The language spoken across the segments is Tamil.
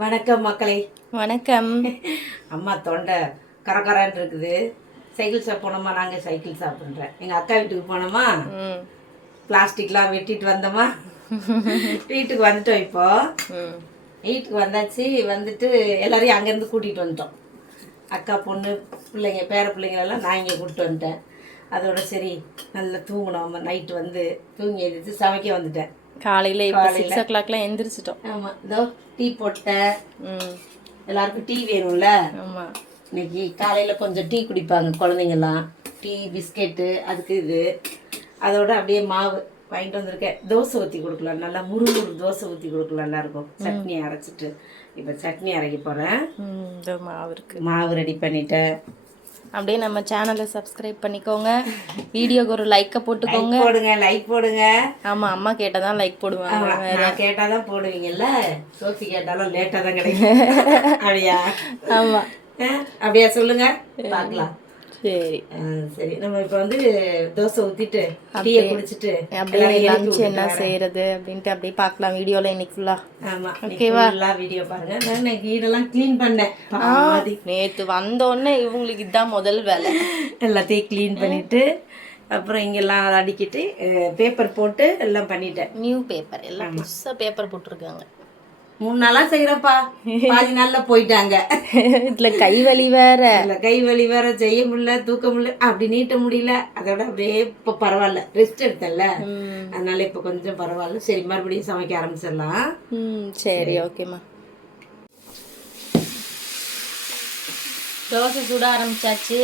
வணக்கம் மக்களே. வணக்கம். அம்மா தொண்டை கரகரான்னு இருக்குது. சைக்கிள் ஷாப் போனோமா, நாங்கள் சைக்கிள் சாப்பிட்றேன். எங்கள் அக்கா வீட்டுக்கு போனோமா, பிளாஸ்டிக்லாம் வெட்டிட்டு வந்தோமா, வீட்டுக்கு வந்துட்டோம். இப்போ வீட்டுக்கு வந்தாச்சு. வந்துட்டு எல்லாரையும் அங்கேருந்து கூட்டிகிட்டு வந்துட்டோம். அக்கா பொண்ணு பிள்ளைங்க பேர பிள்ளைங்களெல்லாம் நான் இங்கே கூப்பிட்டு வந்துட்டேன். அதோட சரி நல்லா தூங்கணும். நைட்டு வந்து தூங்கி எழுதிட்டு சமைக்க வந்துட்டேன். காலையில் இப்போ 6 o'clockலாம் எந்திரிச்சிட்டோம். ஆமாம், இதோ டீ போட்டேன். எல்லாருக்கும் டீ வேணும்ல. ஆமாம், இன்னைக்கு காலையில் கொஞ்சம் டீ குடிப்பாங்க குழந்தைங்கள்லாம். டீ பிஸ்கெட்டு அதுக்கு இது. அதோட அப்படியே மாவு வாங்கிட்டு வந்திருக்கேன். தோசை ஊற்றி கொடுக்கலாம், நல்லா முறுமுறு தோசை ஊற்றி கொடுக்கலாம் எல்லாருக்கும். சட்னி அரைச்சிட்டு இப்போ சட்னி அரைக்க போகிறேன். மாவு இருக்குது, மாவு ரெடி பண்ணிட்டேன். அப்படியே நம்ம சேனலை சப்ஸ்கிரைப் பண்ணிக்கோங்க. வீடியோக்கு ஒரு லைக்கை போட்டுக்கோங்க. போடுங்க, லைக் போடுங்க. ஆமாம், அம்மா கேட்டால் தான் லைக் போடுவாங்க. நான் கேட்டால் தான் போடுவீங்கல்ல. சோசி கேட்டாலும் லேட்டாக தான் கிடைக்கும். அப்படியா? ஆமாம், அப்படியா? சொல்லுங்க பார்க்கலாம். சரி சரி, நம்ம இப்போ வந்து தோசை ஊற்றிட்டு டீயை குடிச்சிட்டு அப்படியே லஞ்ச் என்ன செய்யறது அப்படின்ட்டு அப்படியே பார்க்கலாம் வீடியோவில் இன்னைக்கு ஃபுல்லாக. ஆமாம், ஓகேவா? எல்லாம் வீடியோ பாருங்க. நான் இன்னைக்கு வீடெல்லாம் க்ளீன் பண்ணேன். நேற்று வந்தோடனே இவங்களுக்கு இதுதான் முதல் வேலை. எல்லாத்தையும் க்ளீன் பண்ணிட்டு அப்புறம் இங்கெல்லாம் அடிக்கிட்டு பேப்பர் போட்டு எல்லாம் பண்ணிட்டேன். நியூ பேப்பர் எல்லாம் புதுசாக பேப்பர் போட்டிருக்காங்க. 3 நாளா செய்யறப்பா, பாதி நாள்ல போயிட்டாங்க. இதுல கை வலி வேற, கை வலி வேற, செய்ய முடியல, தூக்க முடியல, அப்படி நீட்ட முடியல. அதோட அப்படியே இப்ப பரவாயில்ல, ரெஸ்ட் எடுத்தல, அதனால இப்ப கொஞ்சம் பரவாயில்ல. சரி, மறுபடியும் சமைக்க ஆரம்பிச்சிடலாம். சரி, ஓகேம்மா. தோசை சுட ஆரம்பிச்சாச்சு.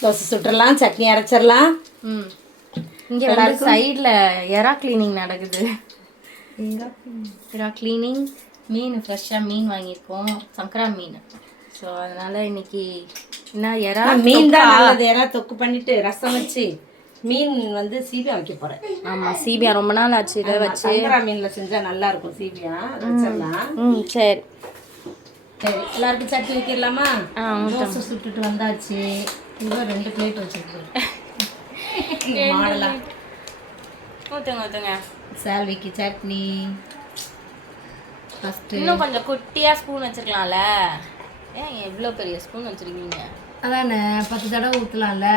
தோசை சுட்டுறலாம், சட்னி அரைச்சிடலாம். இங்க வந்து சைடில் எறா கிளீனிங் நடக்குது. கிளீனிங், மீன் ஃப்ரெஷ்ஷாக மீன் வாங்கியிருக்கோம், சங்கரா மீன். ஸோ அதனால் இன்னைக்கு என்ன எறா மீன் தான் நல்லது. எறா தொக்கு பண்ணிட்டு ரசம் வச்சு மீன் வந்து சீபியா வைக்க போகிறேன். ஆமாம், சீபியா ரொம்ப நாள் ஆச்சு. இதை வச்சு சங்கரா மீனில் செஞ்சால் நல்லா இருக்கும். சீபியா வச்சிடலாம். சரி சரி, எல்லாருக்கும் சட்னி வைக்கலாமா? தோசை சுட்டுட்டு வந்தாச்சு. இன்னும் 2 பிளேட் வச்சுருக்கோம். மாடலாம் ஊற்றுங்க. சால்விக்கு சட்னி. ஃபஸ்ட்டு இன்னும் கொஞ்சம் குட்டியாக ஸ்பூன் வச்சுருக்கலாம்ல. ஏன் எவ்வளோ பெரிய ஸ்பூன் வச்சுருக்கீங்க? அதானே 10 தடவை ஊற்றலாம்ல.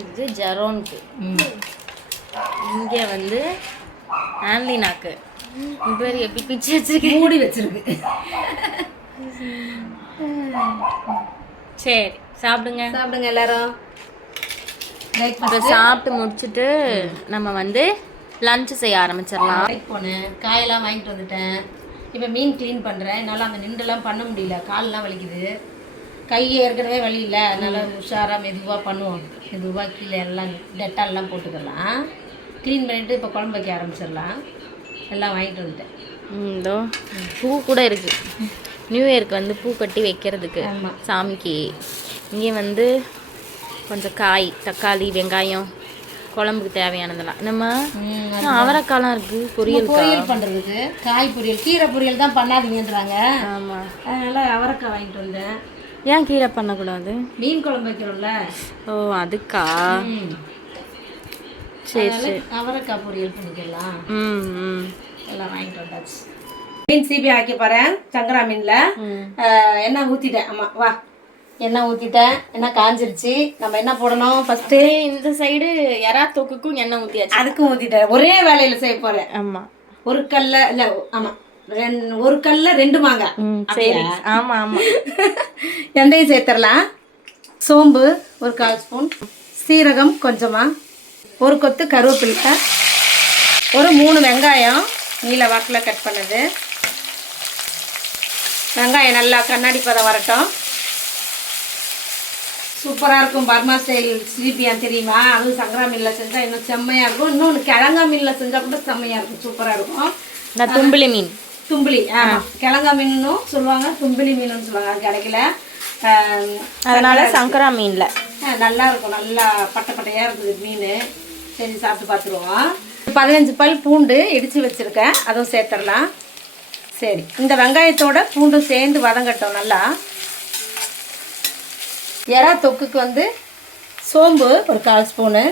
இது ஜெரோனுக்கு. இங்கே வந்து ஆன்லினாக்கு. பேர் எப்படி பிச்சு வச்சுருக்கு, மூடி வச்சிருக்கு. சரி, சாப்பிடுங்க எல்லாரும். இப்போ சாப்பிட்டு முடிச்சுட்டு நம்ம வந்து லஞ்சு செய்ய ஆரம்பிச்சிடலாம். போனேன், காயெல்லாம் வாங்கிட்டு வந்துட்டேன். இப்போ மீன் க்ளீன் பண்ணுறேன். என்னால் அந்த நின்றுலாம் பண்ண முடியல, காலெலாம் வலிக்குது. கை ஏற்கனவே வலி இல்லை, அதனால் உஷாராக மெதுவாக பண்ணுவோம். மெதுவாக கீழே எல்லாம் டெட்டால்லாம் போட்டுக்கலாம். க்ளீன் பண்ணிவிட்டு இப்போ குழம்பு வைக்க ஆரம்பிச்சிடலாம். எல்லாம் வாங்கிட்டு வந்துட்டேன். இதோ பூ கூட இருக்குது. நியூ இயருக்கு வந்து பூ கட்டி வைக்கிறதுக்கு சாமிக்கு. இங்கே வந்து கொஞ்சம் காய், தக்காளி, வெங்காயம், குழம்புக்கு தேவையானதெல்லாம். நம்ம அவரைக்காலாம் இருக்குது, பொரியல் பண்ணுறதுக்கு. காய் பொரியல், கீரை பொரியல் தான் பண்ணாதீங்கன்றாங்க. ஆமாம், அதனால் அவரைக்காய் வாங்கிட்டு வந்தேன். ஏன் கீரை பண்ணக்கூடாது? மீன் குழம்பு வைக்கிறோம்ல. ஓ, அதுக்கா? சரி சரி, அவரைக்காய் பொரியல் பண்ணிக்கலாம். எல்லாம் வாங்கிட்டு வந்தாச்சு. மீன் சீபி ஆக்கி போகிறேன். சங்கரா மீனில் எண்ணெய் ஊற்றிட்டேன். ஆமாம், வா, எண்ணெய் ஊற்றிட்டேன். எண்ணெய் காஞ்சிருச்சு. நம்ம என்ன போடணும் ஃபஸ்ட்டு? இந்த சைடு எறா தொக்குக்கும் எண்ணெய் ஊற்றியாச்சு. அதுக்கும் ஊற்றிட்டேன். ஒரே வேலையில் செய்ய போகிறேன். ஆமாம், ஒரு கல்ல இல்லை, ஆமாம், ஒரு கல்ல 2 மாங்காய். சரி, ஆமாம் ஆமாம். எண்ணெயும் சேர்த்துடலாம். சோம்பு ஒரு 1/4 ஸ்பூன், சீரகம் கொஞ்சமாக, ஒரு கொத்து கருவேப்பிலை, ஒரு 3 வெங்காயம் நீல வாக்கில் கட் பண்ணது. வெங்காயம் நல்லா கண்ணாடி பதம் வரட்டும். சூப்பராக இருக்கும். பர்மா ஸ்டைல் ஸ்லீப்பியான் தெரியுமா? அதுவும் சங்கரா மீனில் செஞ்சால் இன்னும் செம்மையாக இருக்கும். இன்னொன்று கிழங்கா மீனில் செஞ்சால் கூட செம்மையாக இருக்கும், சூப்பராக இருக்கும். தும்பிலி மீன், தும்பிலி, ஆமாம், கிழங்கா மீனும் சொல்லுவாங்க, தும்பிலி மீனுன்னு சொல்லுவாங்க. அது கிடைக்கல, அதனால சங்கரா மீனில் நல்லா இருக்கும். நல்லா பட்டை பட்டையாக இருக்குது மீன். சரி, சாப்பிட்டு பார்த்துருவோம். 15 பல் பூண்டு இடித்து வச்சுருக்கேன், அதுவும் சேர்த்துடலாம். சரி, இந்த வெங்காயத்தோட பூண்டு சேர்ந்து வதங்கட்டும் நல்லா. எறா தொக்குக்கு வந்து சோம்பு ஒரு 1/4 ஸ்பூனு,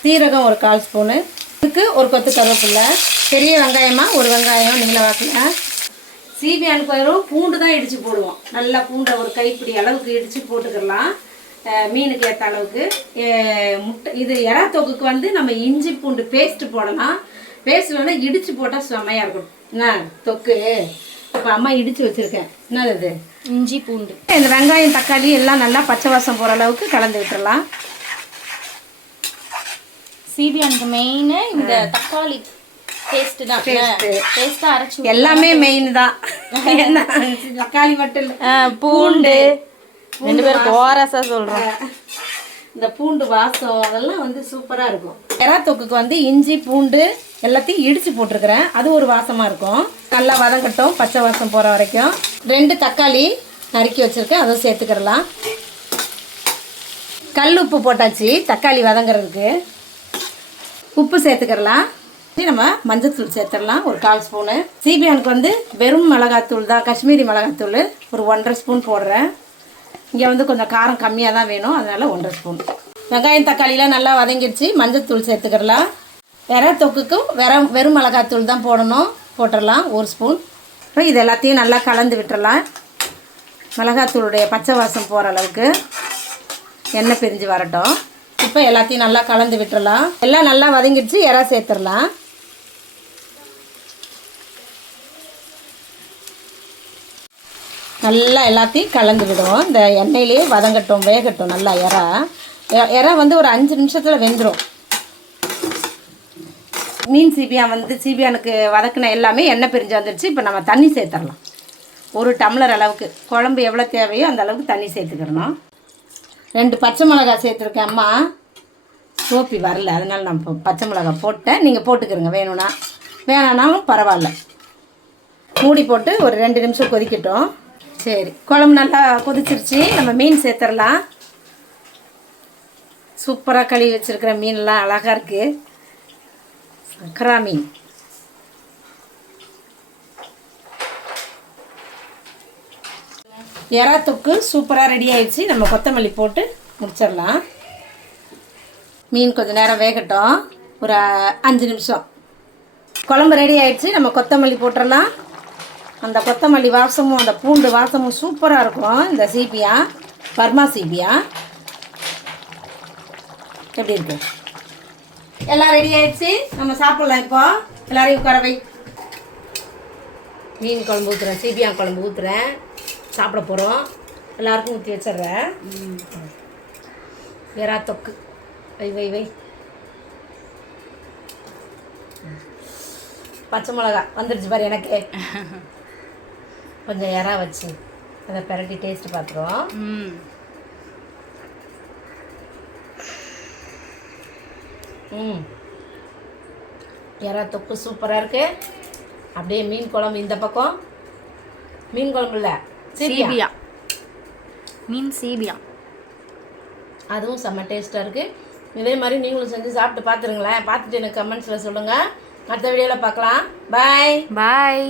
சீரகம் ஒரு 1/4 ஸ்பூனு, இதுக்கு ஒரு கொத்து கருவேப்பில்லை, பெரிய வெங்காயமாக ஒரு வெங்காயம் நீல வாக்கில். சீபியானுக்கு வரும் பூண்டு தான் இடித்து போடுவோம். நல்லா பூண்டை ஒரு கைப்பிடி அளவுக்கு இடித்து போட்டுக்கிடலாம். மீனுக்கு ஏற்ற அளவுக்கு. முட்டை இது எறா தொக்குக்கு வந்து நம்ம இஞ்சி பூண்டு பேஸ்ட்டு போடலாம். பேஸ்ட்டில் வந்து இடித்து போட்டால் செம்மையாக இருக்கும். என்ன தொக்கு இப்போ அம்மா இடித்து வச்சுருக்கேன். என்னது இது? இஞ்சி பூண்டு. இந்த வெங்காயம் தக்காளி எல்லாம் நல்லா பச்சை வாசம் போகிற அளவுக்கு கலந்து விட்டுடலாம். சீபியானுக்கு மெயின் இந்த தக்காளி பேஸ்ட் தான். பேஸ்ட்டாக அரைச்சி எல்லாமே மெயின் தான். என்ன தக்காளி மட்டும் இல்லை, பூண்டு 2 பேரும் கோரஸாக சொல்கிறோம். இந்த பூண்டு வாசம் அதெல்லாம் வந்து சூப்பராக இருக்கும். எறா தொக்குக்கு வந்து இஞ்சி பூண்டு எல்லாத்தையும் இடித்து போட்டிருக்கிறேன். அது ஒரு வாசமாக இருக்கும். நல்லா வதங்கட்டும் பச்சை வாசம் போகிற வரைக்கும். 2 தக்காளி நறுக்கி வச்சுருக்கேன், அதை சேர்த்துக்கிடலாம். கல் உப்பு போட்டாச்சு தக்காளி வதங்கிறதுக்கு. உப்பு சேர்த்துக்கிடலாம். நம்ம மஞ்சத்தூள் சேர்த்துடலாம் ஒரு 1/4 ஸ்பூனு. சீபியானுக்கு வந்து வெறும் மிளகாத்தூள் தான், காஷ்மீரி மிளகாத்தூள் ஒரு 1.5 ஸ்பூன் போடுறேன். இங்கே வந்து கொஞ்சம் காரம் கம்மியாக தான் வேணும், அதனால் 1.5 ஸ்பூன். வெங்காயம் தக்காளிலாம் நல்லா வதங்கிடுச்சு. மஞ்சத்தூள் சேர்த்துக்கிடலாம். எறா தொக்குக்கும் வெறும் மிளகாத்தூள் தான் போடணும், போட்டுடலாம் 1 ஸ்பூன். இப்போ இது எல்லாத்தையும் நல்லா கலந்து விட்டுறலாம். மிளகாத்தூளுடைய பச்சை வாசம் போகிற அளவுக்கு எண்ணெய் பிரிஞ்சு வரட்டும். இப்போ எல்லாத்தையும் நல்லா கலந்து விட்டுறலாம். எல்லாம் நல்லா வதங்கிடுச்சு. எறா சேர்த்துடலாம். நல்லா எல்லாத்தையும் கலந்து விடுவோம். இந்த எண்ணெயிலே வதங்கட்டும், வேகட்டும் நல்லா. எறா வந்து ஒரு 5 நிமிஷத்தில் வெந்துடும். மீன் சீபியானுக்கு வதக்கின எல்லாமே எண்ணெய் பிரிஞ்சு வந்துடுச்சு. இப்போ நம்ம தண்ணி சேர்த்துடலாம். 1 டம்ளர் அளவுக்கு. குழம்பு எவ்வளோ தேவையோ அந்த அளவுக்கு தண்ணி சேர்த்துக்கிறணும். 2 பச்சை மிளகாய் சேர்த்துருக்கேன். அம்மா சோப்பி வரல, அதனால் நான் பச்சை மிளகாய் போட்டேன். நீங்கள் போட்டுக்கிறங்க வேணும்னா, வேணானாலும் பரவாயில்ல. மூடி போட்டு ஒரு 2 நிமிஷம் கொதிக்கட்டும். சரி, குழம்பு நல்லா கொதிச்சிருச்சு. நம்ம மீன் சேர்த்துடலாம். சூப்பராக கழுவி வச்சுருக்கிற மீன்லாம் அழகாக இருக்குது. சக்கரா மீன். எறா தொக்கு சூப்பராக ரெடி ஆயிடுச்சு. நம்ம கொத்தமல்லி போட்டு முடிச்சிடலாம். மீன் கொஞ்சம் நேரம் வேகட்டும், ஒரு 5 நிமிஷம். குழம்பு ரெடி ஆயிடுச்சு. நம்ம கொத்தமல்லி போட்டுடலாம். அந்த கொத்தமல்லி வாசமும் அந்த பூண்டு வாசமும் சூப்பராக இருக்கும். இந்த சீபியா பர்மா சீபியா எப்படி இருக்கு? எல்லாம் ரெடி ஆயிடுச்சு. நம்ம சாப்பிட்லாம். இப்போ எல்லாரையும் உட்கார வை. மீன் குழம்பு ஊற்றுறேன், சீபியா குழம்பு ஊற்றுறேன். சாப்பிட போகிறோம். எல்லாருக்கும் ஊற்றி வச்சிட்றேன். எறா தொக்கு வை வை வை. பச்சை மிளகா வந்துடுச்சு பாரு எனக்கு. கொஞ்சம் எறா வச்சு அதை பிரட்டி டேஸ்ட்டு பார்த்துருவோம். எறா தொக்கு சூப்பராக இருக்குது. அப்படியே மீன் குழம்பு இந்த பக்கம். மீன் குழம்பு இல்லை, சீபியா. மீன் சீபியா அதுவும் செம்ம டேஸ்ட்டாக இருக்குது. இதே மாதிரி நீங்களும் செஞ்சு சாப்பிட்டு பார்த்துருங்களேன். பார்த்துட்டு எனக்கு கமெண்ட்ஸில் சொல்லுங்கள். அடுத்த வீடியோவில் பார்க்கலாம். பாய் பாய்.